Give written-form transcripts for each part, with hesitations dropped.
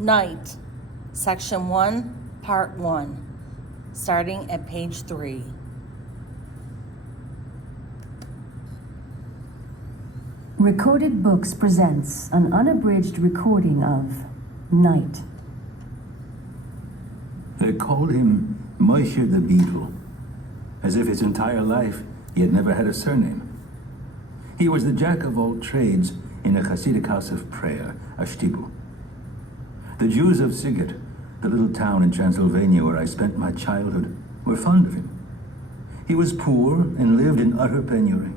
Night, Section 1, Part 1, starting at page 3. Recorded Books presents an unabridged recording of Night. They called him Moshe the Beetle, as if his entire life he had never had a surname. He was the jack of all trades in a Hasidic house of prayer, a shtibel. The Jews of Siget, the little town in Transylvania where I spent my childhood, were fond of him. He was poor and lived in utter penury.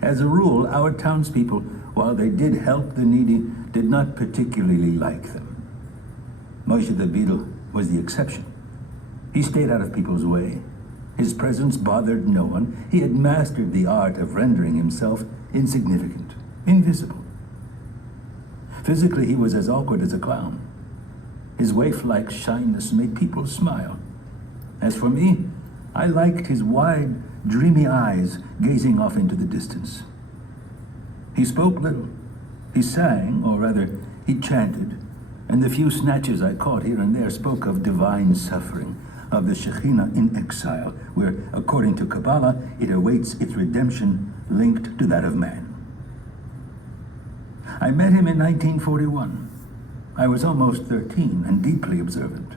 As a rule, our townspeople, while they did help the needy, did not particularly like them. Moshe the Beetle was the exception. He stayed out of people's way. His presence bothered no one. He had mastered the art of rendering himself insignificant, invisible. Physically, he was as awkward as a clown. His waif-like shyness made people smile. As for me, I liked his wide, dreamy eyes gazing off into the distance. He spoke little. He sang, or rather, he chanted, and the few snatches I caught here and there spoke of divine suffering, of the Shekhinah in exile, where, according to Kabbalah, it awaits its redemption linked to that of man. I met him in 1941. I was almost 13 and deeply observant.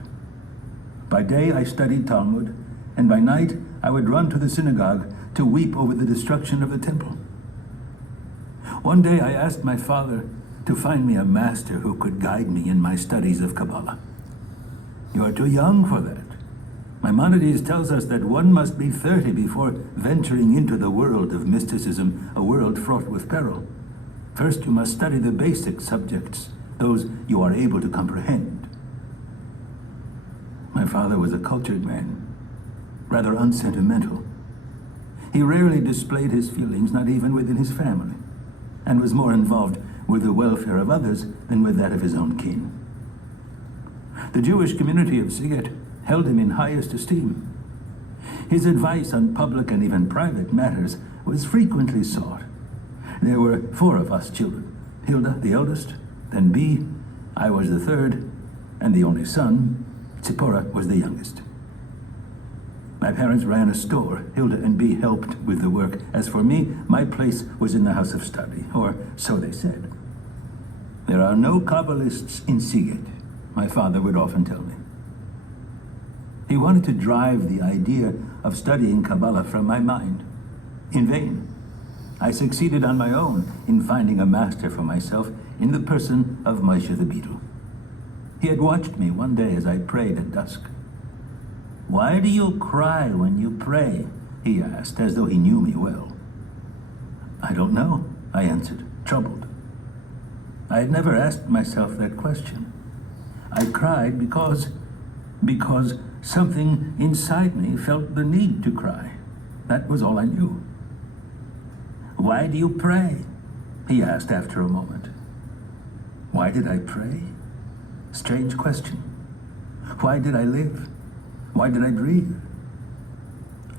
By day I studied Talmud, and by night I would run to the synagogue to weep over the destruction of the temple. One day I asked my father to find me a master who could guide me in my studies of Kabbalah. "You are too young for that. Maimonides tells us that one must be 30 before venturing into the world of mysticism, a world fraught with peril. First, you must study the basic subjects, those you are able to comprehend." My father was a cultured man, rather unsentimental. He rarely displayed his feelings, not even within his family, and was more involved with the welfare of others than with that of his own kin. The Jewish community of Siget held him in highest esteem. His advice on public and even private matters was frequently sought. There were 4 of us children: Hilda, the eldest, then B, I was the third, and the only son, Tzipora, was the youngest. My parents ran a store. Hilda and B helped with the work. As for me, my place was in the house of study, or so they said. "There are no Kabbalists in Siget," my father would often tell me. He wanted to drive the idea of studying Kabbalah from my mind. In vain. I succeeded on my own in finding a master for myself in the person of Moshe the Beetle. He had watched me one day as I prayed at dusk. "Why do you cry when you pray?" he asked, as though he knew me well. "I don't know," I answered, troubled. I had never asked myself that question. I cried because something inside me felt the need to cry. That was all I knew. "Why do you pray?" he asked after a moment. Why did I pray? Strange question. Why did I live? Why did I breathe?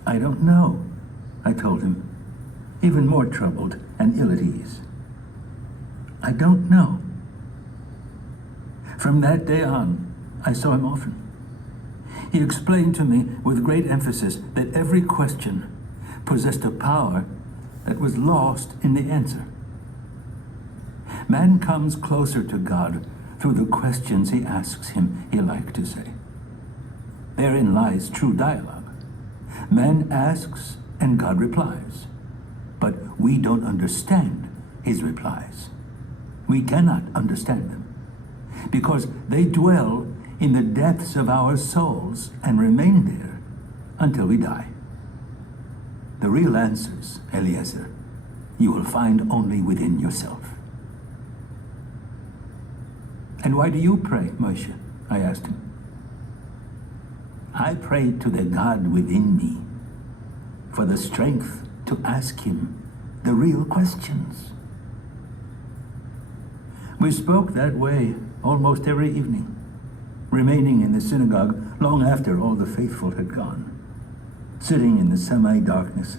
"I don't know," I told him, even more troubled and ill at ease. "I don't know." From that day on, I saw him often. He explained to me with great emphasis that every question possessed a power that was lost in the answer. Man comes closer to God through the questions he asks him, he liked to say. Therein lies true dialogue. Man asks and God replies. But we don't understand his replies. We cannot understand them because they dwell in the depths of our souls and remain there until we die. The real answers, Eliezer, you will find only within yourself. "And why do you pray, Moshe?" I asked him. "I pray to the God within me for the strength to ask him the real questions." We spoke that way almost every evening, remaining in the synagogue long after all the faithful had gone, sitting in the semi-darkness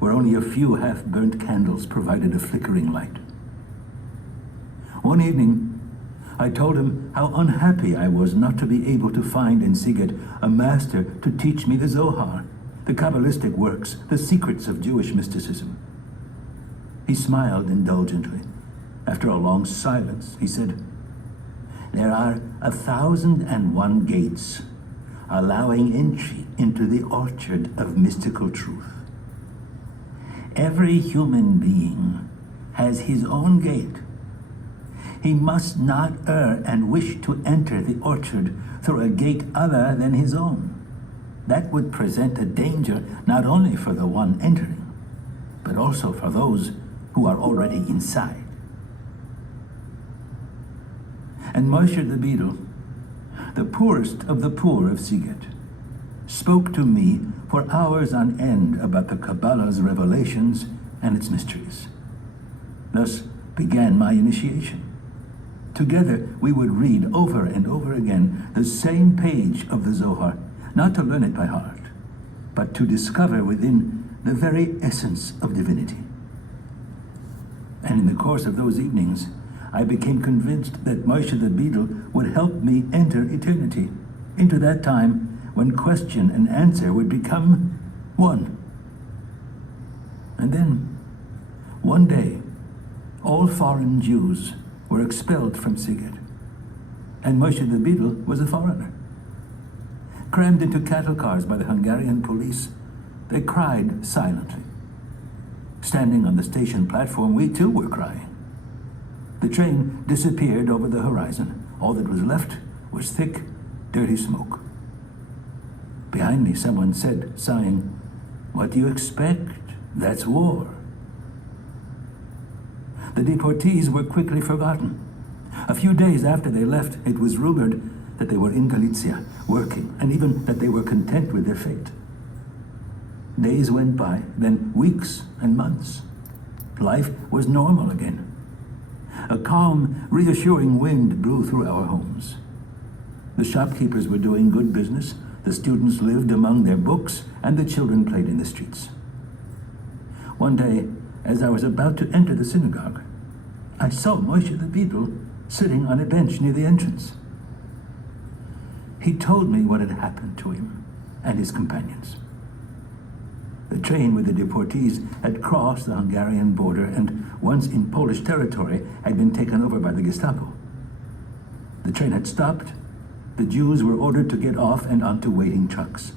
where only a few half-burnt candles provided a flickering light. One evening, I told him how unhappy I was not to be able to find in Sigurd a master to teach me the Zohar, the Kabbalistic works, the secrets of Jewish mysticism. He smiled indulgently. After a long silence, he said, "There are 1,001 gates, allowing entry into the orchard of mystical truth. Every human being has his own gate. He must not err and wish to enter the orchard through a gate other than his own. That would present a danger not only for the one entering, but also for those who are already inside." And Moshe the Beadle, the poorest of the poor of Sigurd, spoke to me for hours on end about the Kabbalah's revelations and its mysteries. Thus began my initiation. Together we would read over and over again the same page of the Zohar, not to learn it by heart, but to discover within the very essence of divinity. And in the course of those evenings, I became convinced that Moshe the Beadle would help me enter eternity, into that time when question and answer would become one. And then, one day, all foreign Jews were expelled from Sigurd, and Moshe the Beadle was a foreigner. Crammed into cattle cars by the Hungarian police, they cried silently. Standing on the station platform, we too were crying. The train disappeared over the horizon. All that was left was thick, dirty smoke. Behind me, someone said, sighing, "What do you expect? That's war." The deportees were quickly forgotten. A few days after they left, it was rumored that they were in Galicia, working, and even that they were content with their fate. Days went by, then weeks and months. Life was normal again. A calm, reassuring wind blew through our homes. The shopkeepers were doing good business, the students lived among their books, and the children played in the streets. One day, as I was about to enter the synagogue, I saw Moshe the Beadle sitting on a bench near the entrance. He told me what had happened to him and his companions. The train with the deportees had crossed the Hungarian border and, once in Polish territory, had been taken over by the Gestapo. The train had stopped. The Jews were ordered to get off and onto waiting trucks.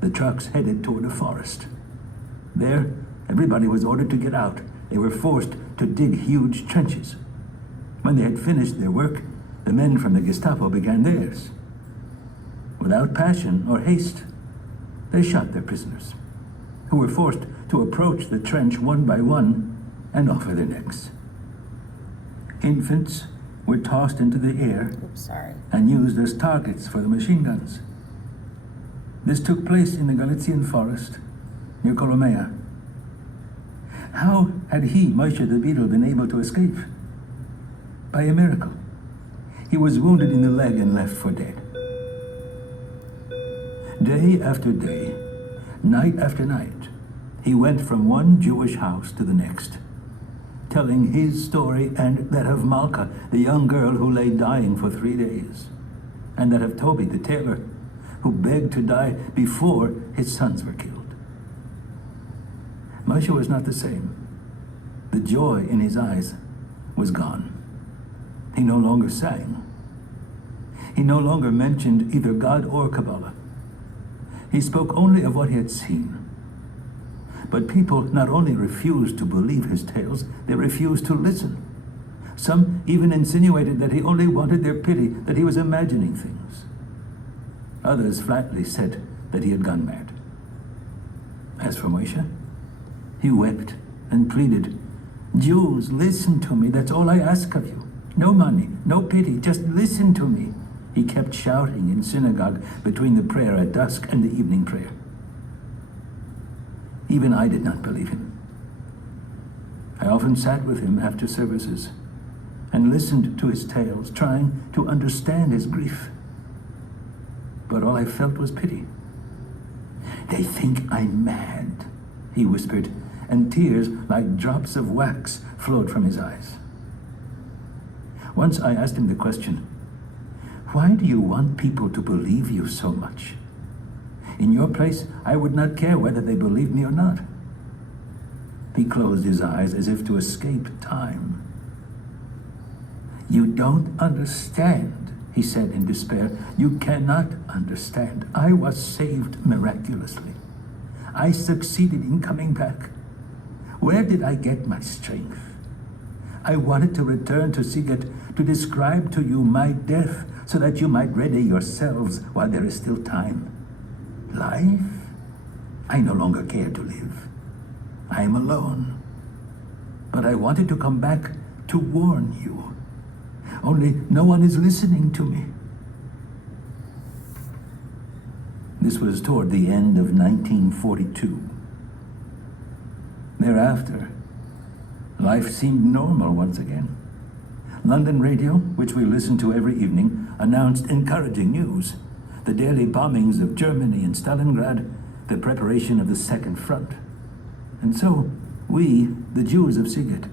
The trucks headed toward a forest. There, everybody was ordered to get out. They were forced to dig huge trenches. When they had finished their work, the men from the Gestapo began theirs. Without passion or haste, they shot their prisoners, who were forced to approach the trench one by one and offer their necks. Infants were tossed into the air and used as targets for the machine guns. This took place in the Galician forest near Colomea. How had he, Moshe the Beadle, been able to escape? By a miracle. He was wounded in the leg and left for dead. Day after day, night after night, he went from one Jewish house to the next, telling his story and that of Malka, the young girl who lay dying for 3 days, and that of Toby, the tailor, who begged to die before his sons were killed. Moshe was not the same. The joy in his eyes was gone. He no longer sang. He no longer mentioned either God or Kabbalah. He spoke only of what he had seen. But people not only refused to believe his tales, they refused to listen. Some even insinuated that he only wanted their pity, that he was imagining things. Others flatly said that he had gone mad. As for Moshe, he wept and pleaded, "Jews, listen to me, that's all I ask of you. No money, no pity, just listen to me." He kept shouting in synagogue between the prayer at dusk and the evening prayer. Even I did not believe him. I often sat with him after services and listened to his tales, trying to understand his grief. But all I felt was pity. "They think I'm mad," he whispered, and tears like drops of wax flowed from his eyes. Once I asked him the question, "Why do you want people to believe you so much? In your place, I would not care whether they believed me or not." He closed his eyes as if to escape time. "You don't understand," he said in despair. "You cannot understand. I was saved miraculously. I succeeded in coming back. Where did I get my strength? I wanted to return to Sigurd to describe to you my death so that you might ready yourselves while there is still time. Life? I no longer care to live. I am alone. But I wanted to come back to warn you. Only no one is listening to me." This was toward the end of 1942. Thereafter, life seemed normal once again. London radio, which we listened to every evening, announced encouraging news. The daily bombings of Germany and Stalingrad, the preparation of the Second Front. And so, we, the Jews of Sigurd,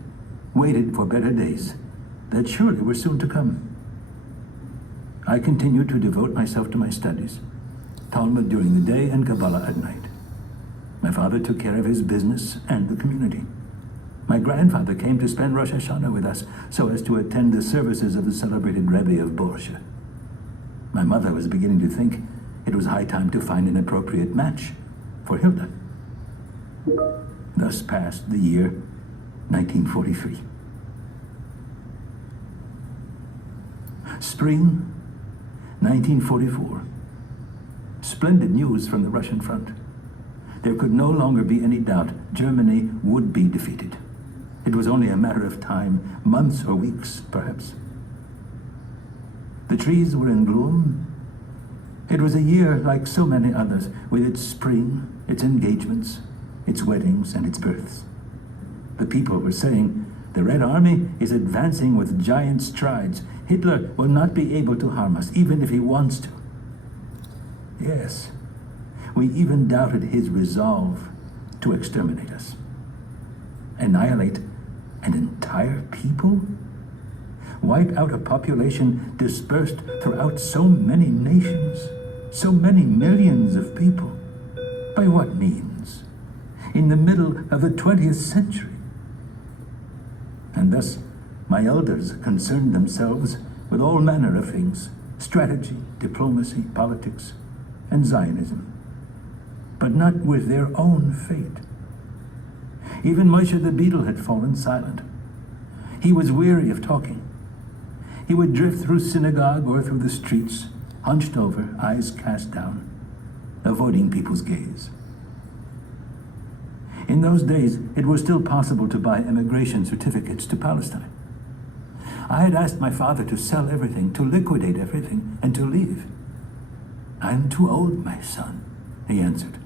waited for better days that surely were soon to come. I continued to devote myself to my studies, Talmud during the day and Kabbalah at night. My father took care of his business and the community. My grandfather came to spend Rosh Hashanah with us so as to attend the services of the celebrated Rebbe of Borsche. My mother was beginning to think it was high time to find an appropriate match for Hilda. Thus passed the year 1943. Spring 1944. Splendid news from the Russian front. There could no longer be any doubt Germany would be defeated. It was only a matter of time, months or weeks, perhaps. The trees were in bloom. It was a year like so many others, with its spring, its engagements, its weddings, and its births. The people were saying, "The Red Army is advancing with giant strides. Hitler will not be able to harm us, even if he wants to." Yes, we even doubted his resolve to exterminate us. Annihilate an entire people? Wipe out a population dispersed throughout so many nations, so many millions of people. By what means? In the middle of the 20th century. And thus, my elders concerned themselves with all manner of things: strategy, diplomacy, politics, and Zionism, but not with their own fate. Even Moshe the Beadle had fallen silent. He was weary of talking. He would drift through synagogue or through the streets, hunched over, eyes cast down, avoiding people's gaze. In those days, it was still possible to buy immigration certificates to Palestine. I had asked my father to sell everything, to liquidate everything, and to leave. "I'm too old, my son," he answered.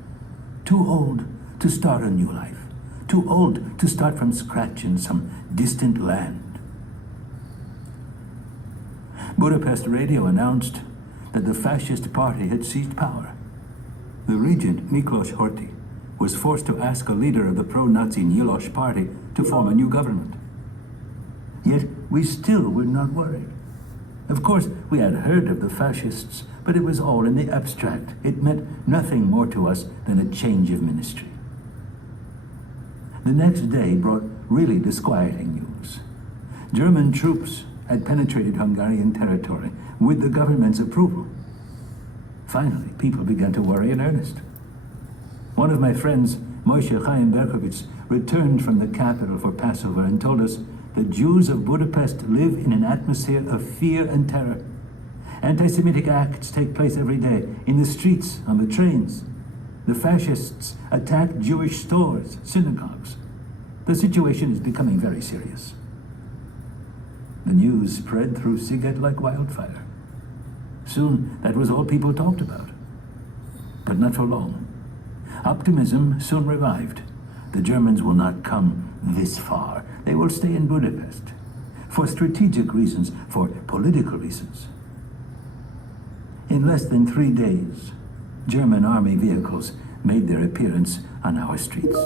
"Too old to start a new life. Too old to start from scratch in some distant land." Budapest radio announced that the fascist party had seized power. The regent, Miklos Horthy, was forced to ask a leader of the pro-Nazi Nyilosh party to form a new government. Yet we still were not worried. Of course, we had heard of the fascists, but it was all in the abstract. It meant nothing more to us than a change of ministry. The next day brought really disquieting news. German troops had penetrated Hungarian territory with the government's approval. Finally, people began to worry in earnest. One of my friends, Moshe Chaim Berkovitz, returned from the capital for Passover and told us the Jews of Budapest live in an atmosphere of fear and terror. Anti-Semitic acts take place every day, in the streets, on the trains. The fascists attack Jewish stores, synagogues. The situation is becoming very serious. The news spread through Sigurd like wildfire. Soon, that was all people talked about. But not for long. Optimism soon revived. The Germans will not come this far. They will stay in Budapest. For strategic reasons, for political reasons. In less than 3 days, German army vehicles made their appearance on our streets.